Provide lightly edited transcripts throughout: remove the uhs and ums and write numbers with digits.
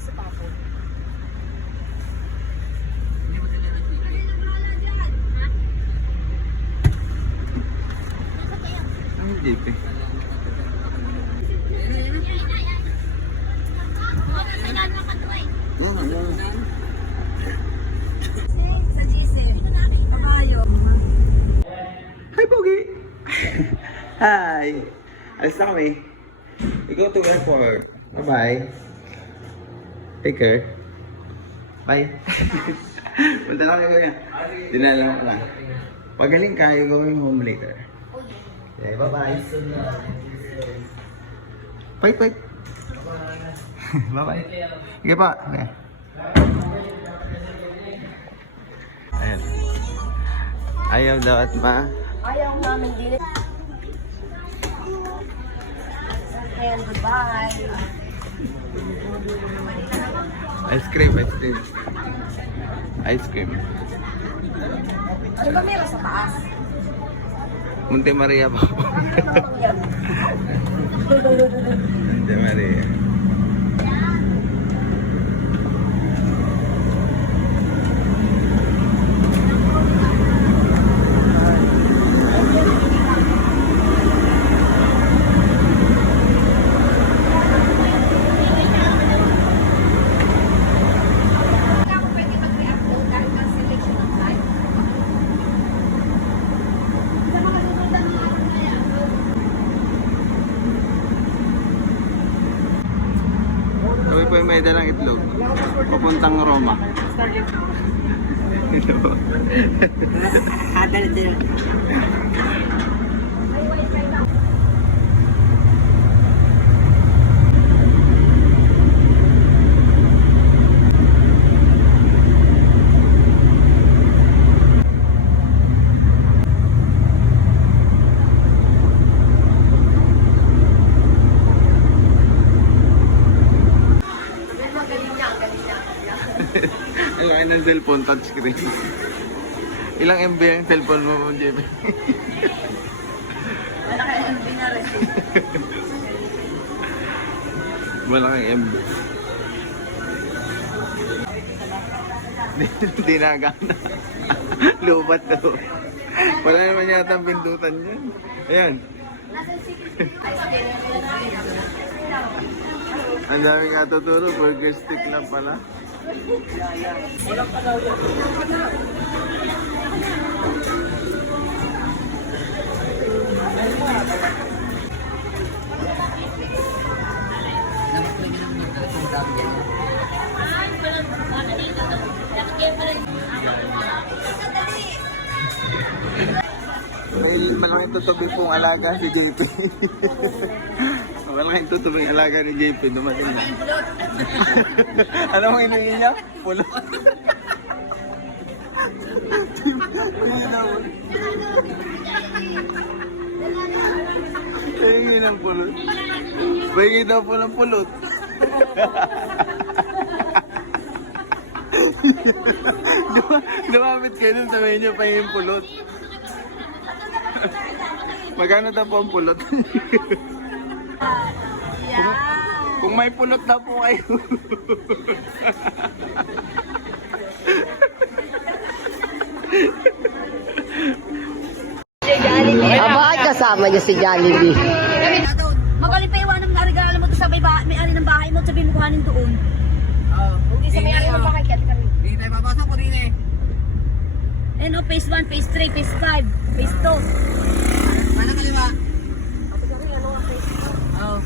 sa papo. Ang jeep eh. Sa GC. Pakayo. Hi, Pogi! Hi! Alis na kami. We go to airport. Bye-bye. Take care. Bye. Punta na kayo kuya. Dinala ko lang. Pagaling ka, you going home later. Okay, bye-bye. Bye-bye. Bye-bye. Sige pa. Okay. Ayan. Ayaw daw at ma. Ayaw namin din. And goodbye. Ice cream, ice cream. Ice cream. Ano ba meron sa taas? Monte Maria pa po. Yan. Monte Maria. Ako pwede mag-re-upload dahil cancellation of live. Sa mga lutudan mga ako na i-upload. Sabi po may dalang itlog. Papuntang Roma. Ito po. Ang laki ng cellphone, touchscreen. Ilang MB ang cellphone mo, JP? Malaki ang binares. Malaking MB. Hindi nagana. Lubat to. Wala naman yata ang pindutan yan. Ayan. Ang daming katuturo, burger stick lang pala. May malaking tutubig pong alaga si JP. Malaking tutubig alaga ni JP. Dumating na. Ano mo hiningi niya? Pulot. Hiningi ng pulot. Hiningi daw po ng pulot. Lumapit kayo dun, sabihin niyo pa yung pulot. Magkano daw po ang pulot? Kung may pulot na po kayo. Aba, kasama niya si Jollibee. Magaling pa iwanan ng regalo mo to sa may-ari ng bahay mo, sabihin mo kuhanin doon. Hindi sa may-ari ng bahay, kaya kami. Hindi tayo papasok ko din eh. Ayun o, phase 1, phase 3, phase 5, phase 2. Mana kaliwa? Oh.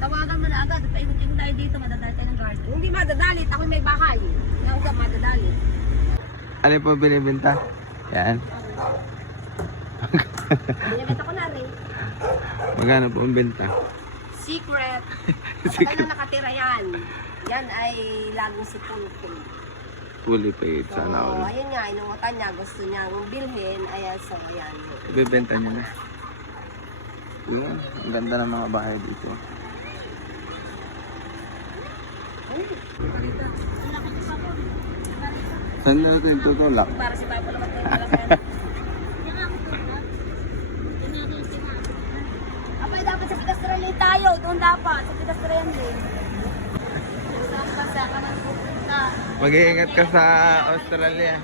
Tawagan mo na agad, paikot-ikot tayo dito, madadali tayo ng guard. Hindi madadalit, ako may bahay. Hindi ako ka madadalit. Ano po binibenta? Yan. Binibenta ko na rin. Magkano po ang benta? Secret. Secret. Tagal na nakatira yan. Yan ay laging si Pulpul. Fully paid. Sana So, all. ayun nga, inungutan niya, gusto niyang bilhin, ayan, so, ayan. Ibebenta niyo na. Yun. Ang ganda ng mga bahay dito. Saan natin tutulak? Para sa tayo naman tayo malaki. Abay, dapat sa Picastrelli tayo, doon dapat, sa Picastrelli. Sa Mag-iingat ka sa Australia.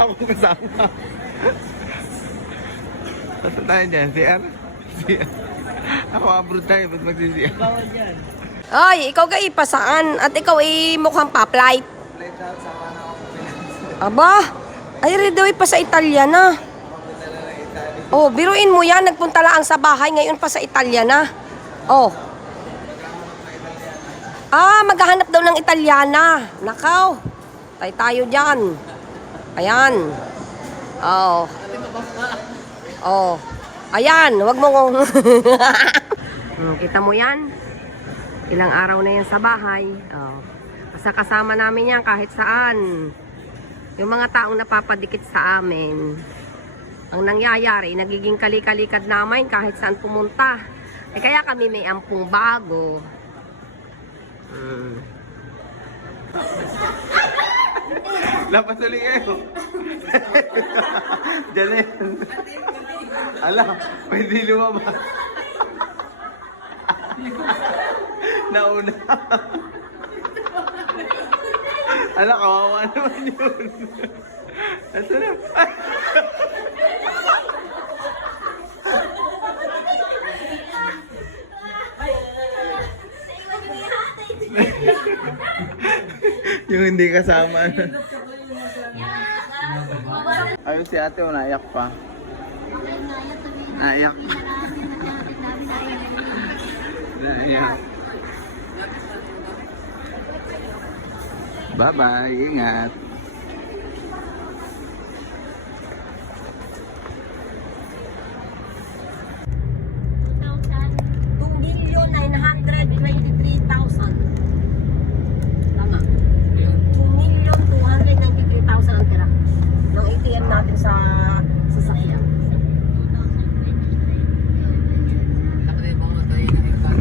Ako kasama. Saan tayo dyan? CR? CR. Ako abroad tayo, ba't magsi-CR? Ay, ikaw ka ipasaan at ikaw mukhang pa-flight. Aba, ay redoy pa sa Italia na. Oh, biruin mo yan, nagpunta lang sa bahay, ngayon pa sa Italia na. Oh. Ah, maghahanap daw ng Italiana. Nakaw. Tayo dyan. Ayan. Oh. Oh. Ayan, wag mo kita mo yan? Ilang araw na yan sa bahay. Oh. Basta kasama namin yan kahit saan. Yung mga taong napapadikit sa amin. Ang nangyayari, nagiging kalikalikat namin kahit saan pumunta. Kaya kami may ampung bago. Lapas ulit kayo. Diyan. Ala, pwede lumabas. Nauna. Ala, kawawa naman yun. Asa na? Yung hindi kasama. Ayun si ate, naiyak pa. Naiyak pa. Naiyak. Bye-bye, ingat. Natin sa sasakyan. Dapat mo tayo na hektar.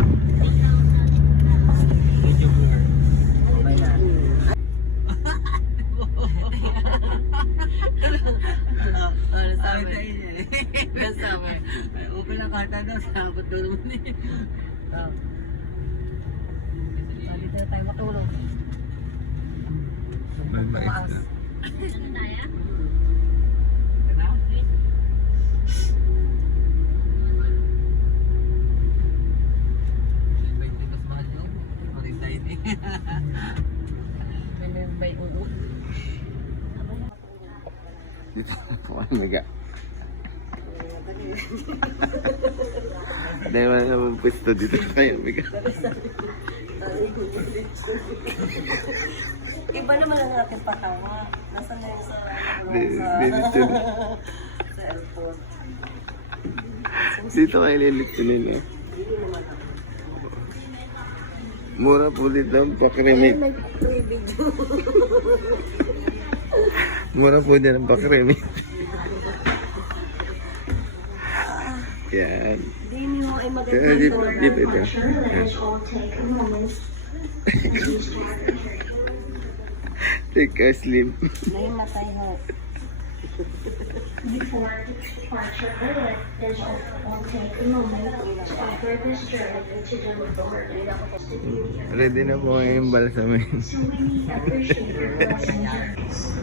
Ano sabi tayo niya? Ano sabi? Open ang karta daw, sabot daw naman eh. Dito na tayo matulog. Tumaas. Dito po ang naga. Dahil wala naman pwesto dito kaya biga. Iba naman ang ating patawa. Nasaan na yun sa airport. Dito kayo lilitunin eh. Mura po dito ang pakrimit. Mura po dyan ang pakrimit. Yan. Hindi mo ay Dito. Take a sleep. Nahimatay ho. Before departure, there's also won't take a moment to offer this journey to the Lord. Ready na po ngayon balsamin. So we appreciate your blessings.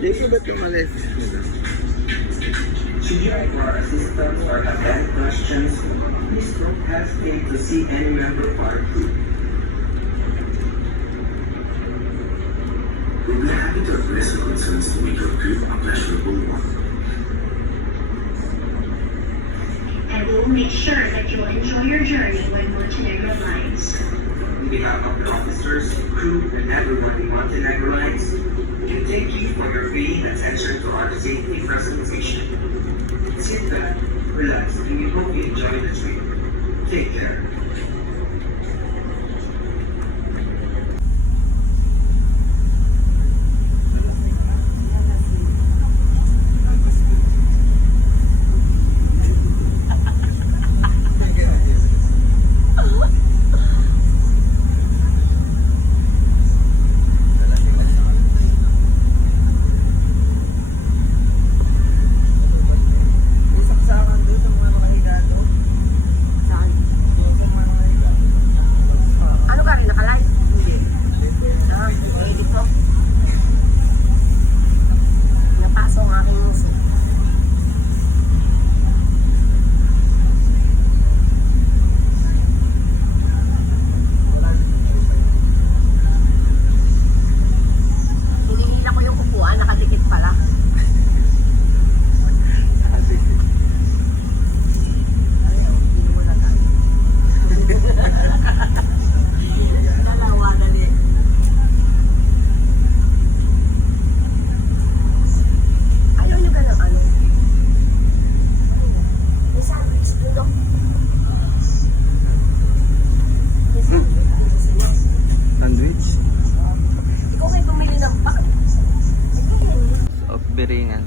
Dito ba tumalis? Should you require assistance or have any questions, please don't hesitate to see any member of our group. We'll be happy to address your concerns to make your trip a pleasurable one. And we'll make sure that you'll enjoy your journey when Montenegro Lines. On behalf of the officers, crew, and everyone in Montenegro Lines, we thank you for your paying attention to our safety presentation. Sit back, relax, and we hope you enjoy the trip. Take care.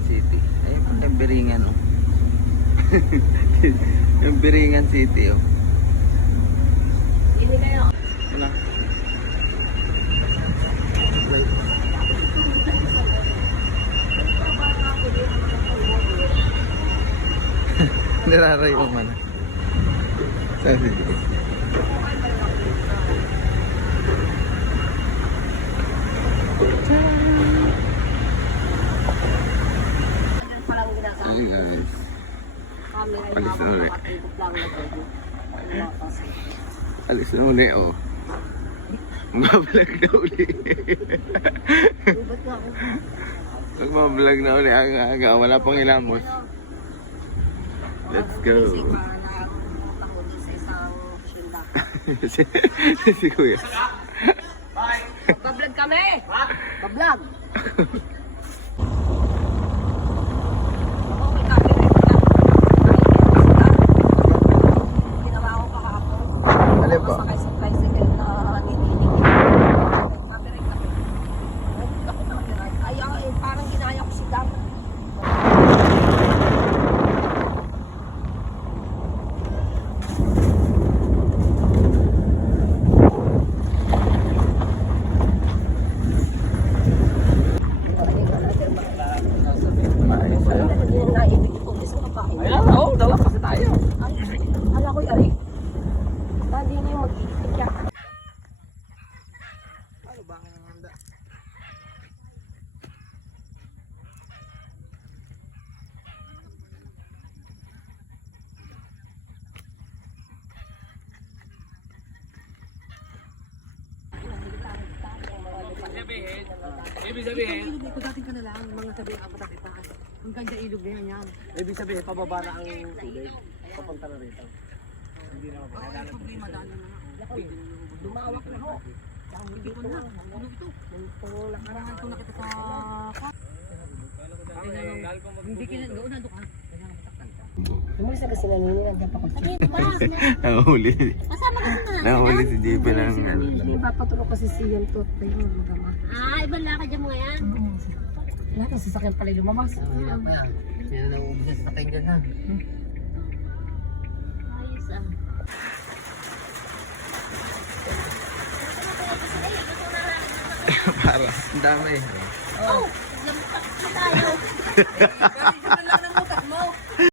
City. Ayun pa yung Biringan, oh. Yung Biringan City, oh. Hindi kayo. Wala. Nararay ko man. Sabi ko. Palang ginagawa. Ayun guys. Camera yung Alis na ulit. makakatibok lang na pwede. Alis na uli, oh. Mabablog na uli. Ba't nga ako? Magmablog na uli aga-aga. Wala pang ilamos. Let's go. Kasi para na ako sa isang shilla. Si Kuya. Bablog kami! Bablog! Oo, may copyright ka. Ginawa ko kahapon. Alin po? Masakay sa tricycle na ninilig. Copyright kami. Ako copyright. Ay, parang ginaya ko si Dam. Maayos sa'yo. Naibig ko. Gusto ka pa. Oo, dala kasi tayo. Ala ko yari. Hindi niyo mag-iipit yan. Ano ba ang handa? Ibig sabihin, Ko dating ka na lang, mga tabi ang matatitas. Ang ganda ilog na yan yan. ibig sabihin, pababa na ang tubig. Papunta na rito. Oo, yung problema dahil na nga. Lumawak na ho. Hindi ko na. Ano ito? Nakarahan ko na kita sa kat. Hindi kailan doon nandun ka. Umisa kasi naninilang ka pa ko. Nahuli. Nahuli si JP lang. Hindi papatulog kasi si Ian to. Ayun, magama. Ibang lakad dyan mo yan. Lahat ng sasakyan pala lumabas. Kaya pa yan. Sino nang ubus sa tayo dyan ha? Ayos ah. Para. Ang dami. Oh, lampak na tayo.